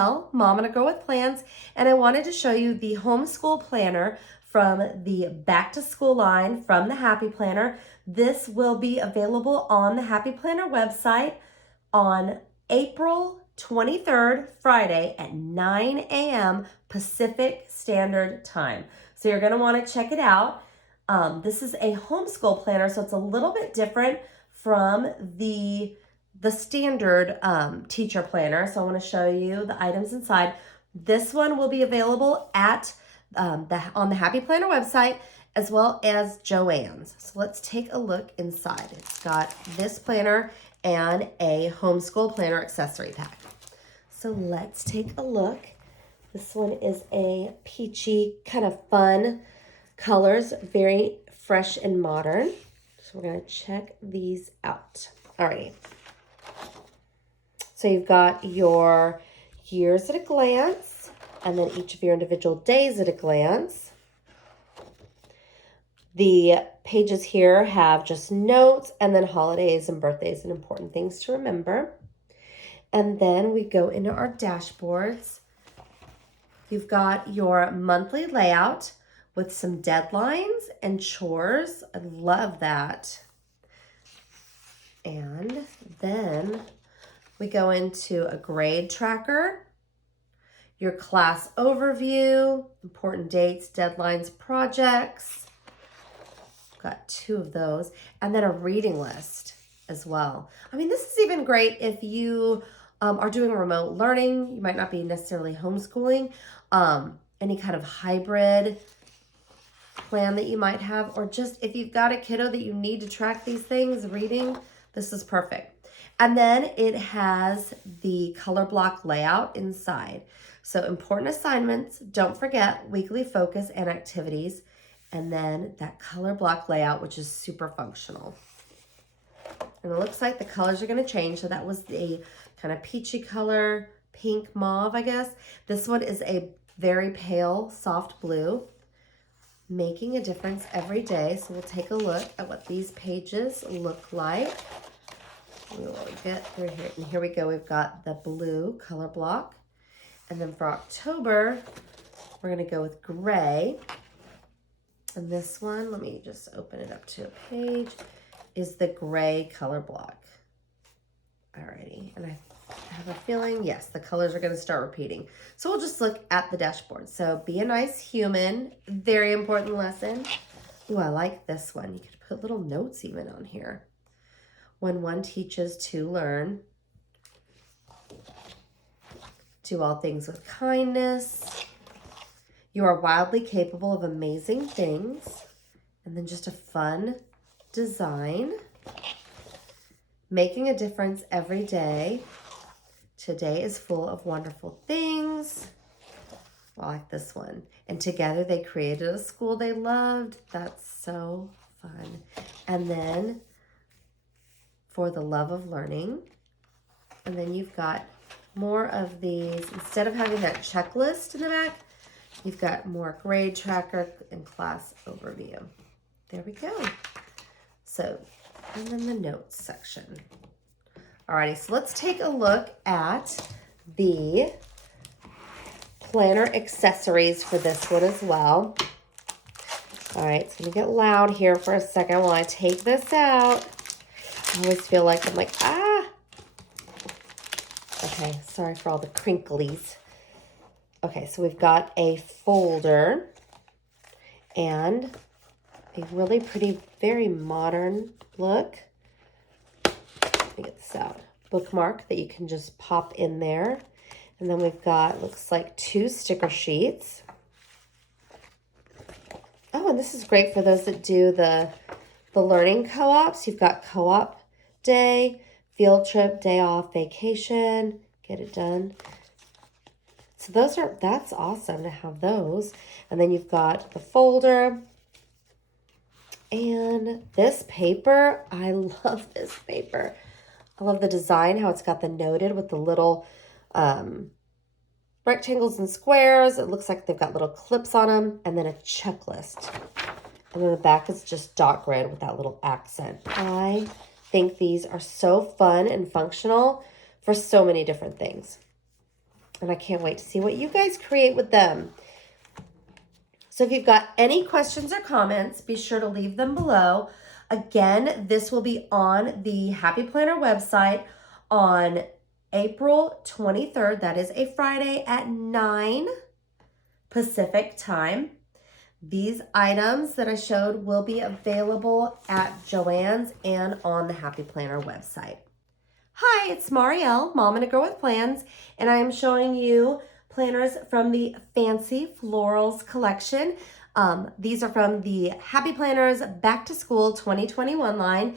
Michelle, Mom and a Girl with Plans, and I wanted to show you the homeschool planner from the back to school line from the Happy Planner. This will be available on the Happy Planner website on April 23rd, Friday at 9 a.m. Pacific Standard Time. So you're going to want to check it out. This is a homeschool planner, so it's a little bit different from the standard teacher planner. So I want to show you the items inside. This one will be available at on the Happy Planner website as well as Joann's. So let's take a look inside. It's got this planner and a homeschool planner accessory pack. So let's take a look. This one is a peachy kind of fun colors, very fresh and modern. So we're going to check these out. Alrighty. So you've got your years at a glance, and then each of your individual days at a glance. The pages here have just notes and then holidays and birthdays and important things to remember. And then we go into our dashboards. You've got your monthly layout with some deadlines and chores. I love that. And then we go into a grade tracker, your class overview, important dates, deadlines, projects. Got 2 of those. And then a reading list as well. I mean, this is even great if you are doing remote learning. You might not be necessarily homeschooling. Any kind of hybrid plan that you might have, or just if you've got a kiddo that you need to track these things, reading, this is perfect. And then it has the color block layout inside. So important assignments, don't forget weekly focus and activities, and then that color block layout, which is super functional. And it looks like the colors are going to change. So that was the kind of peachy color, pink mauve, I guess. This one is a very pale, soft blue, making a difference every day. So we'll take a look at what these pages look like. We will get through here. And here we go. We've got the blue color block. And then for October, we're going to go with gray. And this one, let me just open it up to a page, is the gray color block. Alrighty. And I have a feeling, yes, the colors are going to start repeating. So we'll just look at the dashboard. So be a nice human. Very important lesson. Ooh, I like this one. You could put little notes even on here. When one teaches to learn, do all things with kindness. You are wildly capable of amazing things. And then just a fun design. Making a difference every day. Today is full of wonderful things. I like this one. And together they created a school they loved. That's so fun. And then for the love of learning. And then you've got more of these. Instead of having that checklist in the back, you've got more grade tracker and class overview. There we go. So, and then the notes section. Alrighty, so let's take a look at the planner accessories for this one as well. All right, it's gonna get loud here for a second while I take this out. I always feel like I'm like, ah. Okay, sorry for all the crinklies. Okay, so we've got a folder and a really pretty, very modern look. Let me get this out. Bookmark that you can just pop in there. And then we've got, looks like 2 sticker sheets. Oh, and this is great for those that do the learning co-ops. You've got co-op day, field trip, day off, vacation, get it done. So that's awesome to have those. And then you've got the folder. And this paper, I love this paper. I love the design, how it's got the noted with the little rectangles and squares. It looks like they've got little clips on them, and then a checklist. And then the back is just dot grid with that little accent. I think these are so fun and functional for so many different things. And I can't wait to see what you guys create with them. So if you've got any questions or comments, be sure to leave them below. Again, this will be on the Happy Planner website on April 23rd. That is a Friday at 9 Pacific time. These items that I showed will be available at Joann's and on the Happy Planner website. Hi, it's Marielle, Mom and a Girl with Plans, and I am showing you planners from the Fancy Florals collection. These are from the Happy Planners Back to School 2021 line.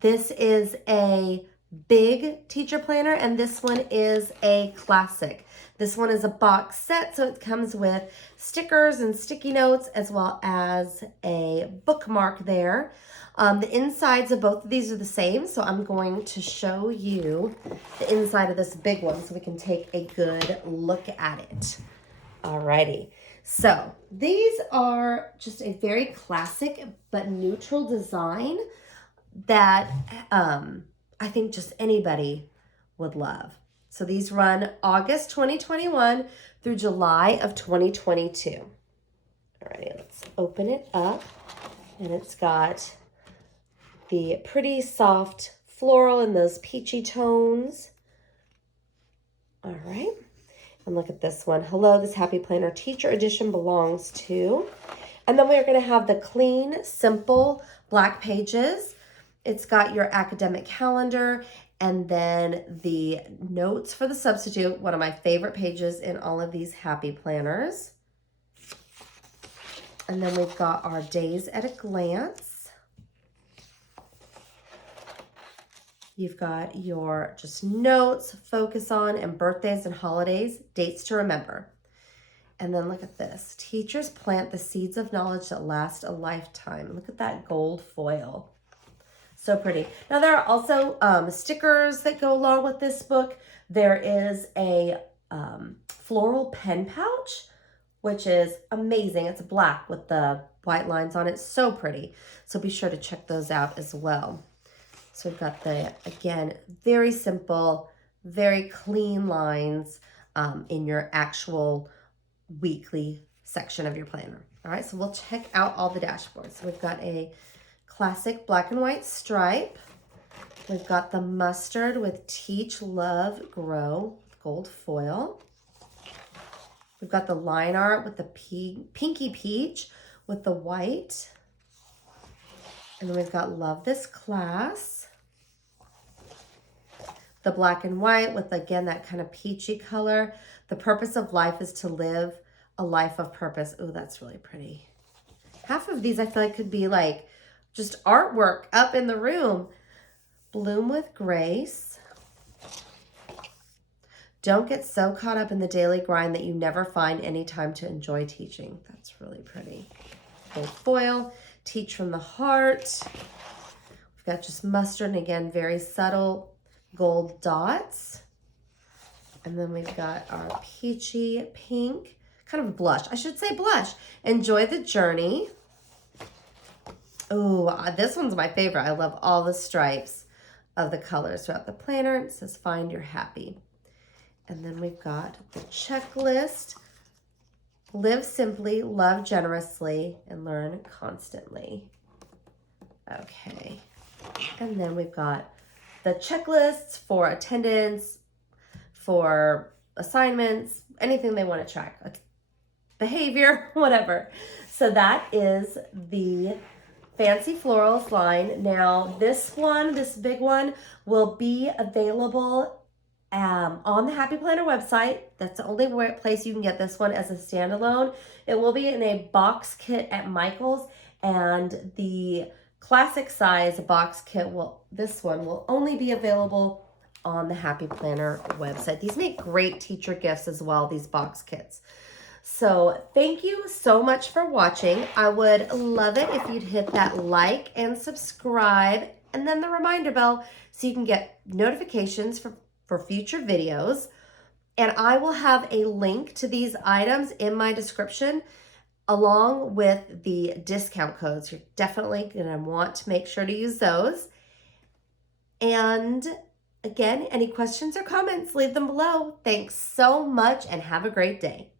This is a big teacher planner, and this one is a classic. This one is a box set, so it comes with stickers and sticky notes as well as a bookmark there. The insides of both of these are the same, so I'm going to show you the inside of this big one so we can take a good look at it. Alrighty, so these are just a very classic but neutral design that I think just anybody would love. So these run August 2021 through July of 2022. Alrighty, let's open it up, and it's got the pretty soft floral in those peachy tones. All right, and look at this one. Hello, this Happy Planner Teacher Edition belongs to. And then we're going to have the clean, simple black pages. It's got your academic calendar and then the notes for the substitute, one of my favorite pages in all of these Happy Planners. And then we've got our days at a glance. You've got your just notes, focus on, and birthdays and holidays, dates to remember. And then look at this. Teachers plant the seeds of knowledge that last a lifetime. Look at that gold foil. So pretty. Now there are also stickers that go along with this book. There is a floral pen pouch, which is amazing. It's black with the white lines on it. So pretty. So be sure to check those out as well. So we've got the, again, very simple, very clean lines in your actual weekly section of your planner. All right, so we'll check out all the dashboards. So we've got a classic black and white stripe. We've got the mustard with Teach, Love, Grow, gold foil. We've got the line art with the pinky peach with the white. And then we've got Love This Class. The black and white with, again, that kind of peachy color. The purpose of life is to live a life of purpose. Oh, that's really pretty. Half of these I feel like could be like just artwork up in the room. Bloom with Grace. Don't get so caught up in the daily grind that you never find any time to enjoy teaching. That's really pretty. Gold foil. Teach from the Heart. We've got just mustard, and again, very subtle gold dots. And then we've got our peachy pink, kind of blush. I should say blush. Enjoy the journey. Oh, this one's my favorite. I love all the stripes of the colors throughout the planner. It says, find your happy. And then we've got the checklist. Live simply, love generously, and learn constantly. Okay. And then we've got the checklists for attendance, for assignments, anything they want to track, behavior, whatever. So that is the Fancy Florals line. Now this one, this big one, will be available on the Happy Planner website. That's the only place you can get this one as a standalone. It will be in a box kit at Michael's, and the classic size box kit this one will only be available on the Happy Planner website. These make great teacher gifts as well, these box kits. So thank you so much for watching. I would love it if you'd hit that like and subscribe, and then the reminder bell so you can get notifications for future videos. And I will have a link to these items in my description along with the discount codes. You're definitely going to want to make sure to use those. And Again, any questions or comments, leave them below. Thanks so much and have a great day.